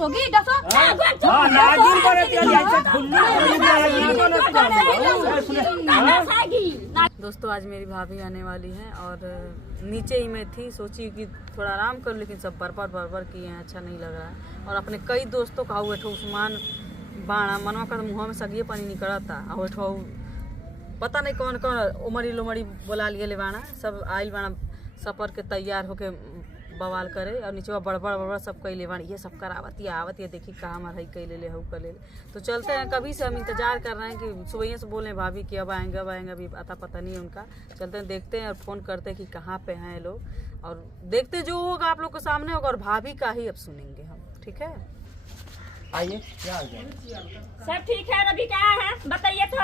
डसोगी डसो हां नागिन करत ऐसे खुल्लू दोस्तों आज मेरी भाभी आने वाली है और नीचे ही मैं थी, सोची कि थोड़ा आराम कर, लेकिन सब बरबर किए हैं, अच्छा नहीं लग रहा है। और अपने कई दोस्तों का हुए उस्मान बाणा मनवा कर मुँह में सगिए पानी निकला था और पता नहीं कौन कौन उमरी लोमड़ी बोला लिए ले बाणा, सब आइल बाणा सफर के तैयार होके बवाल करे और नीचे बड़बड़ सब कई ले बाणी, ये सब करावती आवत, ये देखी कहाँ हमारा कई ले हूँ कर ले। तो चलते हैं, कभी से हम इंतजार कर रहे हैं कि सुबह से बोले भाभी कि अब आएंगे अभी अता पता नहीं है उनका। चलते हैं, देखते हैं और फ़ोन करते हैं कि कहाँ पे हैं ये लोग, और देखते जो होगा आप लोग के सामने होगा, और भाभी का ही अब सुनेंगे हम। ठीक है, आइए। क्या हाल है? सब ठीक है। अभी क्या है बताइए तो।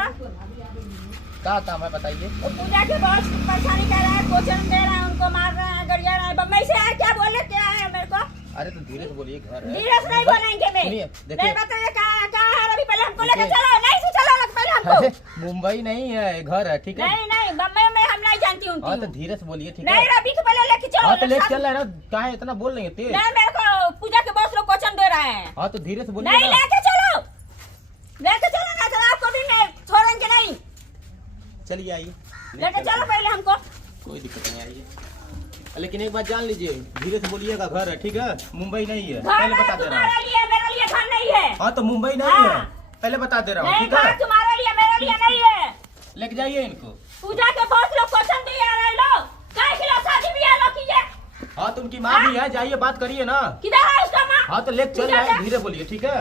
क्या काम है बताइए। पूजा के बहुत परेशानी कर रहा है, कोचन दे रहा है, उनको मार रहा है, गरिया रहा है। बम्बई से आया, क्या बोले क्या है मेरे को? अरे तो धीरे से बोलिए, घर है। धीरे से नहीं बोलेंगे मैं। नहीं बताइए कहाँ है अभी, पहले हमको लेके चलो। नहीं से चलो पहले हमको। मुंबई नहीं है, घर है। ठीक है। नहीं बम्बई में हम नहीं जानती हूँ। हाँ तो धीरे से बोलिए। ठीक है। नहीं अभी तो पहले लेके चलो। हाँ तो लेके चल रहा है ना, क्या है इतना बोल रही है तेज? नहीं मेरे को पूजा के बॉस लोग कोचन दे रहे हैं। हाँ तो धीरे से बोलिए। नहीं लेके चलो ना, तो आपको भी छोड़ेंगे नहीं। चलिए आइए, लेके चलो पहले हमको। कोई दिक्कत नहीं, आइए। लेकिन एक बात जान लीजिए, धीरे से बोलिएगा, घर है। ठीक है, मुंबई नहीं है, पहले बता दे रहा हूँ। मेरे लिए घर नहीं है। हाँ तो मुंबई नहीं है, पहले बता दे रहा हूँ। ठीक है, तुम्हारे लिए मेरे लिए नहीं है। लेके जाइए इनको। पूजा के बहुत लोग क्वेश्चन दिए आ रहे लोग, काहे के लिए शादी ब्याह लोग कीजिए। हाँ तो उनकी माँ भी है, जाइए बात करिए ना। किधर है उसका माँ? हाँ तो लेके चल रहा है, धीरे बोलिए। ठीक है,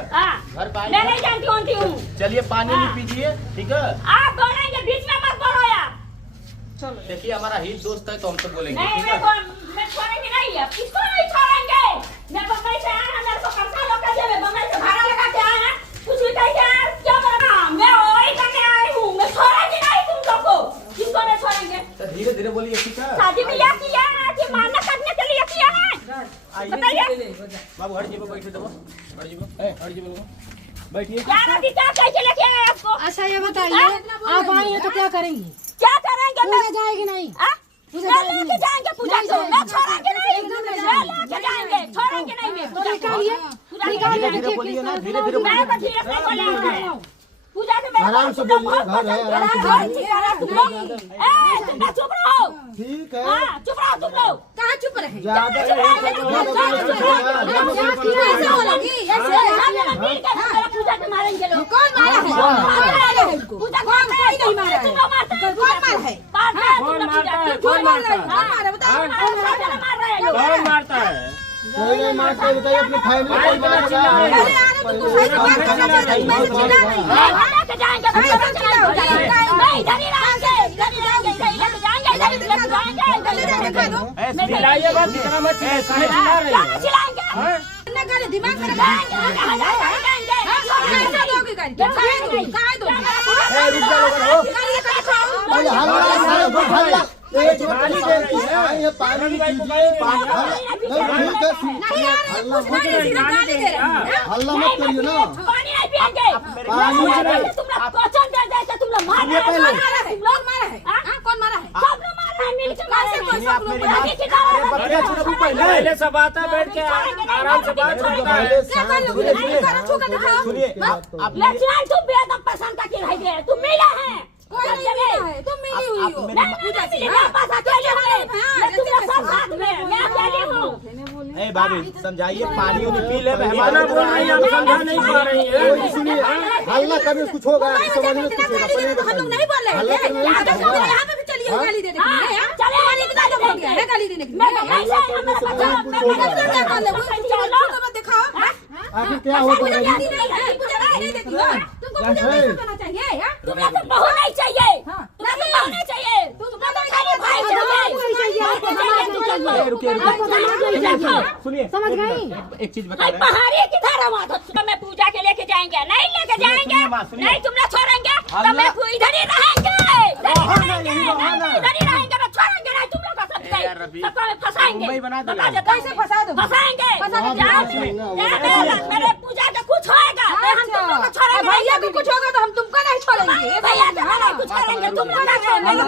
घर पे मैं नहीं जानती हूँ। चलिए पानी भी पीजिए। ठीक है, आप बोलेंगे बीच में मत बोलो यार। देखिए हमारा हित दोस्त है तो हम तो बोलेंगे। नहीं ठीक है, मैं छोड़ेंगे नहीं है, किसको नहीं छोड़ेंगे। मैं बम्बई से आया, मेरे को खर्चा लोग कैसे, मैं बम्बई से भाड़ा लगा के आया, कुछ भी कह के क्या करना, मैं वही करने आई हूँ। मैं छोड़ेंगे नहीं तुम लोग को, किसको नहीं छोड़ेंगे। तो धीरे धीरे बोलिए। ठीक है, शादी ब्याह किया है कि मारना करने के लिए किया है, बताइए। बाबू हट जी, बैठे दो, हट जी, बैठिए। क्या कैसे लेके आए आपको? अच्छा ये बताइए, आप आई हैं तो क्या करेंगी? क्या करेंगे? पूजा जाएगी नहीं? लेके जाएंगे पूजा को, मैं छोड़ेंगे नहीं, लेके जाएंगे, छोड़ेंगे नहीं मैं पूजा को। धीरे धीरे बोलिए ना, धीरे धीरे मैं तो धीरे से बोलेंगे। पूजा के आराम से बोलिए, घर है, आराम से बोलिए। तुम चुप रहो। ठीक है, चुप रहो तुम लोग। कहाँ चुप रहे? ज्यादा पूजा के मारेंगे लोग। कौन मारा है? पूजा कौन नहीं मारा है? कौन मारा है? कौन मारता है? कौन मारा? बताओ कौन मारता है? कोई नहीं मारता है, बताइए अपनी फैमिली अरे आने तो तू सही बात कर रहा है, मैं चिल्ला नहीं। लेके जाएंगे, नहीं इधर ही रहेंगे, इधर ही रहेंगे, लेके जाएंगे, इधर ही लेके जाएंगे। चिल्लाइए बात, इतना मत चिल्लाइए। क्या चिल्लाएंगे? दिमाग में हल्ला मत करिए ना। पानी नहीं पिएंगे। तुम लोग कोचन दे देते, तुम लोग मार रहे हो। कौन मारा है? सब लोग मार रहे हैं, मिलकर मार रहे हैं। पहले सब आता है, बैठ के आराम से बात करता है। सुनिए, लेकिन तुम बेदम पसंद का क्यों रह गए? तुम मिले हैं, तुम मिली हुई हो। ए भाभी समझाइए, पानी उन्हें पी ले, मेहमान समझा नहीं पा रही है। सुनिए, हल्ला कभी कुछ होगा समझ में कुछ होगा, पहले हम लोग नहीं बोल रहे हैं। यहाँ पे भी चलिए गाली देने के लिए। चलिए कितना जब हो गया है गाली देने के लिए? दिखाओ आखिर क्या होगा? नहीं देती हो तुमको करना चाहिए। तुम्हें तो बहू नहीं चाहिए, तुम्हें तो बहू नहीं चाहिए, तुम्हें तो खाली भाई चाहिए। रुकिए, सुनिए, समझ गई? एक चीज बता रहे हैं। पहाड़ी किधर है वहाँ? तो मैं पूजा के लेके जाएंगे, नहीं लेके जाएंगे, नहीं तुम लोग छोड़ेंगे तो मैं इधर ही रहेंगे, इधर ही रहेंगे, मैं छोड़ेंगे नहीं तुम लोग सबको फंसाएंगे। कैसे फंसा दो? फंसाएंगे। मेरे पूजा का कुछ होएगा तो हम तुम लोग को छोड़ेंगे। भैया को कुछ होगा तो हम तुमको नहीं छोड़ेंगे। भैया तुम्हारा कुछ करेंगे, तुम लोग ना छोड़ेंगे।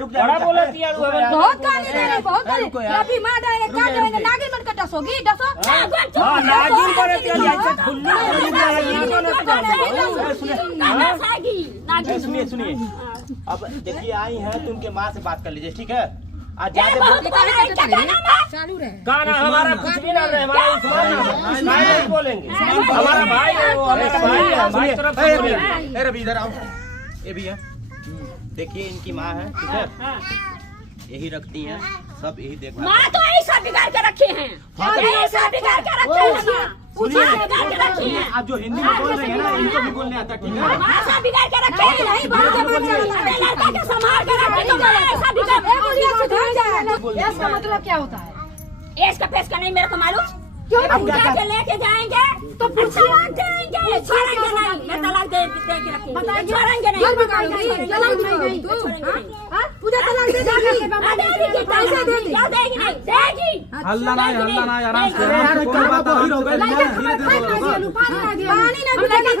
रुक जा बड़ा बोला दिया बहुत गाली दे रही बहुत गाली अभी मार देंगे काट देंगे नागिन मन का डसोगी डसो हां नागिन करे दिया ऐसे खुल्लू सुनिए सुनिए अब देखिए आई हैं तो उनके माँ से बात कर लीजिए ठीक है आज ज्यादा चालू रहे गाना हमारा कुछ भी ना रहे हमारा उस्मान ना नहीं बोलेंगे हमारा भाई है वो हमें भाई है हमारी तरफ से बोलेंगे। ए रवि इधर आओ ये भी है देखिए इनकी माँ है ठीक है यही रखती हैं सब यही देखभाल माँ तो ऐसा बिगाड़ के रखे हैं ऐसा बिगाड़ के रखे हैं सुनिए आप जो हिंदी में बोल रहे हैं ना इनको भी बोलने आता ठीक है माँ ऐसा बिगाड़ के रखे हैं नहीं बहुत लड़का के संभाल के रखे तो ऐसा बिगाड़ इसका मतलब क्या होता है इसका फेस का नहीं मेरे को मालूम क्यों जाके लेके जाएंगे तो तलाक देंगे छोड़ेंगे नहीं मैं तलाक दे के रखी छोड़ेंगे नहीं पूजा तलाक दे देगी पैसे देगी क्या देगी नहीं देगी हल्ला ना आराम से यार कल बात हो गई पानी ना मिलेगा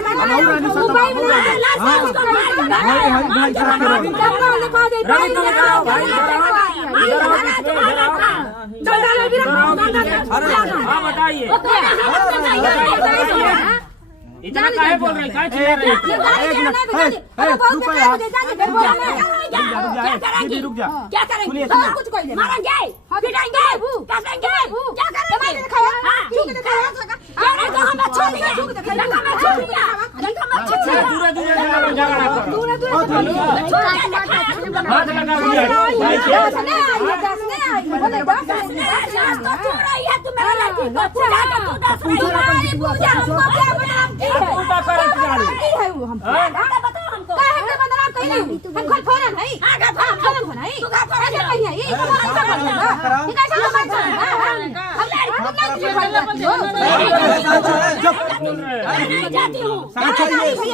बताइए इतना काहे बोल रहे हैं चिल्ला रहे रुक जा क्या करेंगे कुछ कोई नहीं मारेंगे पिटाएंगे काटेंगे क्या करेंगे दूर हाथ लगा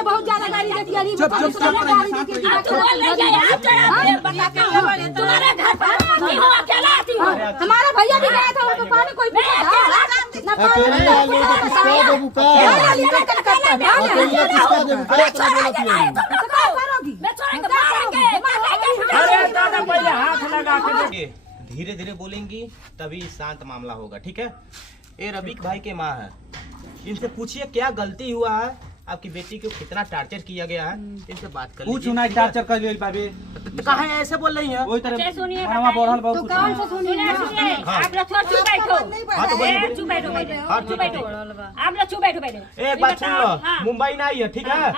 बहुत ज्यादा गाड़ी देती है हमारा भैया भी गया था उनको पानी कोई पहले हाथ लगा के धीरे धीरे बोलेंगी तभी शांत मामला होगा ठीक है। ये रबिक भाई के माँ है इनसे पूछिए क्या गलती हुआ है आपकी बेटी को कितना टॉर्चर किया गया है इनसे बात कर लीजिए। पूछ टॉर्चर कर लियो भाभी कहाँ है ऐसे बोल रही हैं वही तरह सुनिए मनवा बढ़ल बहुत कुछ सुनिए आप लोग थोड़ा चुप बैठो चुप बैठो आप लोग चुप बैठो पहले एक बात सुन लो मुंबई ना आई है ठीक है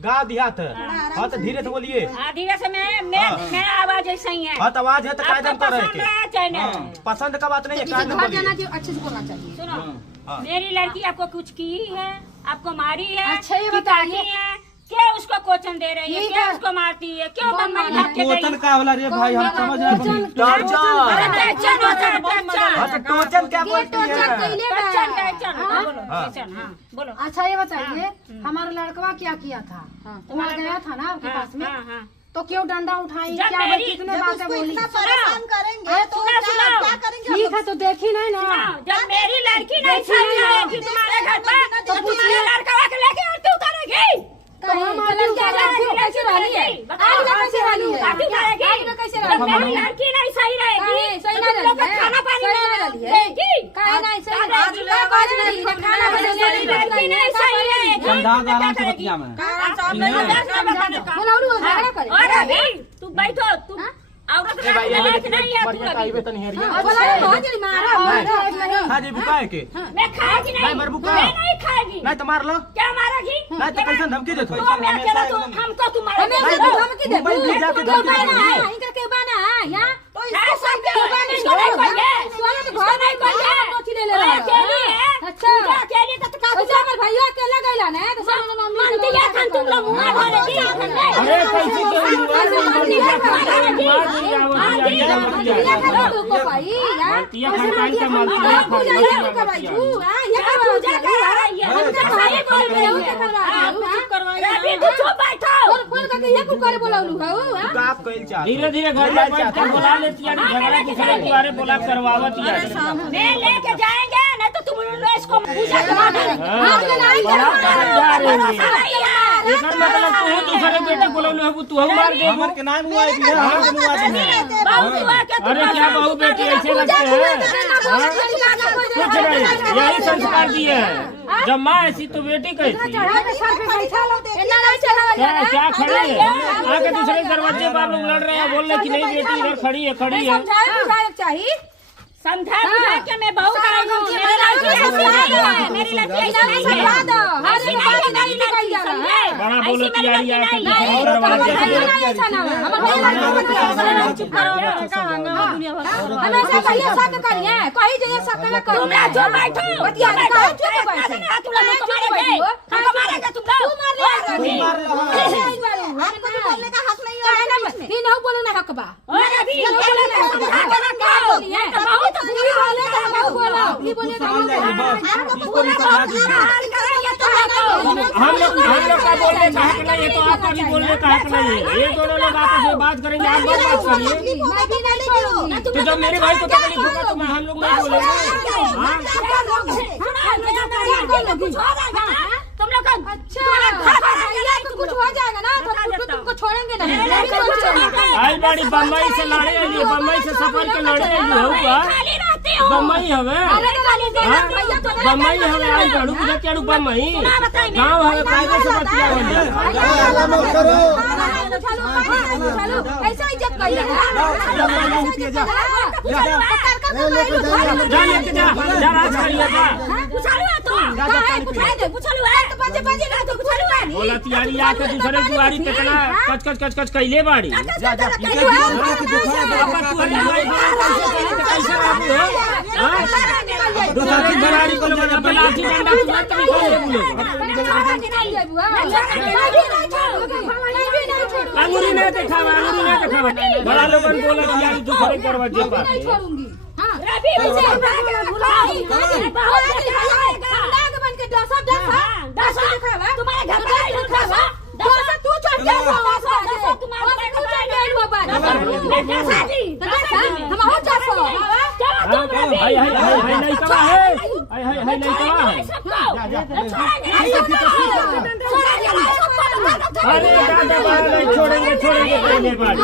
गाँव देहात है हाँ तो धीरे से बोलिए धीरे से मैं आवाज ऐसा ही है हाँ तो आवाज है तो कायदे कर रहे पसंद का बात नहीं है कायदे बोलिए अच्छे से बोलना चाहिए सुनो मेरी लड़की आपको कुछ की है आपको मारी है अच्छा ये बताइए क्या उसको कोचन दे रही है क्या उसको मारती है क्यों बम्बई भाग के गई कोतन का होला रे भाई हम समझ रहे हैं टोचन क्या बोलती है बोलो अच्छा ये बताइए हमारा लड़का क्या किया था तुम्हारा गया था ना आपके पास में तो क्यों डंडा उठाई क्या कितने बातें बोली परेशान करेंगे तो क्या करेंगे ठीक है तो देखी नहीं ना जब मेरी लड़की नहीं सही रहेगी तुम्हारे घर पर तो तुम्हारे लड़का के लेके आरती उतारेगी कैसे वाली है कैसे वाली है कैसे मेरी लड़की नहीं सही रहेगी सही ना रही है खाना पानी देगी नहीं सही खाना मेरी लड़की नहीं सही रहेगी अंदाज आराम से बतिया में और अभी तू बैठो तू औरत का लायक नहीं है तू अभी हाँ जी बुका है के मैं खाएगी नहीं मर बुका मैं नहीं खाएगी नहीं तो मार लो क्या मारेगी नहीं तो कैसे धमकी देते तो मैं अकेला तो हमको तुम मारेगी मुंबई ले जाके धमकी देते भैया अकेला गैला ना तुम लोग मुँह भरेगी अरे कैसे धीरे धीरे घर में बैठ कर बुला लेती है झगड़ा किसी के बारे बोला करवावती है मैं लेके जाएंगे नहीं तो तुम इसको पूजा करा दे बड़ा समझा रही है एकर मतलब तू दूसरे बेटे बोलौले हो तू हम मार दे हमर के नाम हुआ है बिना हम के मुआ दे अरे क्या बहू बेटी ऐसे लगते हैं कुछ नहीं यही संस्कार दिए हैं जब माँ ऐसी तो बेटी कैसी क्या खड़ी है आके दूसरे दरवाजे पर आप लोग लड़ रहे हैं बोल रहे कि नहीं बेटी इधर खड़ी है चाहिए समझा बुझा के मैं बहुत करूंगी मेरी लड़की ऐसी नहीं है बड़ा बोलो तैयारी आके दरवाजे हमेशा कहिए शक करिए कहीं जाइए शक न करो तुम जो बैठो बतिया का चुप बैठो तुम लोग हमको मारेगा तुम हमको तो बोलने का हक नहीं है ये नहीं बोलने का हक बा और अभी ये बहुत हम लोग का बोलने का हक नहीं है तो आपका भी बोलने का हक नहीं है ये दोनों लोग आपस में बात करेंगे आप बात करिए तो जब मेरे भाई को तकलीफ होगा तो हम लोग नहीं बोलेंगे तुम लोग कुछ हो जाएगा ना तो तुमको छोड़ेंगे नहीं आई बाड़ी बम्बई से लड़े आइए बम्बई से सफर के लड़े आइए होगा बम्बई हवे बम्बई हवे आई बाड़ू बुझा केड़ू बम्बई गांव हवे कायदे से बतिया ऐसा इज्जत करिए जा लेके जा राज करिए बोला तियारी आके दूसरे दुआरी कितना कच कच कैले बाड़ी दूसरी बराड़ी को लाठी डंडा तुरंत अंगूरी नहीं दिखावा बड़ा लोगन बोला तियारी दूसरे दरवाजे पर तुम्हारे घर अरे छोड़ेंगे पहले बाड़ी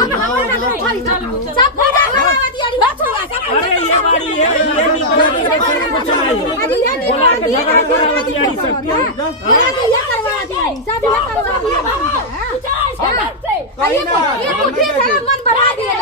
अरे ये बाड़ी है ये कुछ नहीं बोला के झगड़ा करा तियारी सबके मन बढ़ा दिए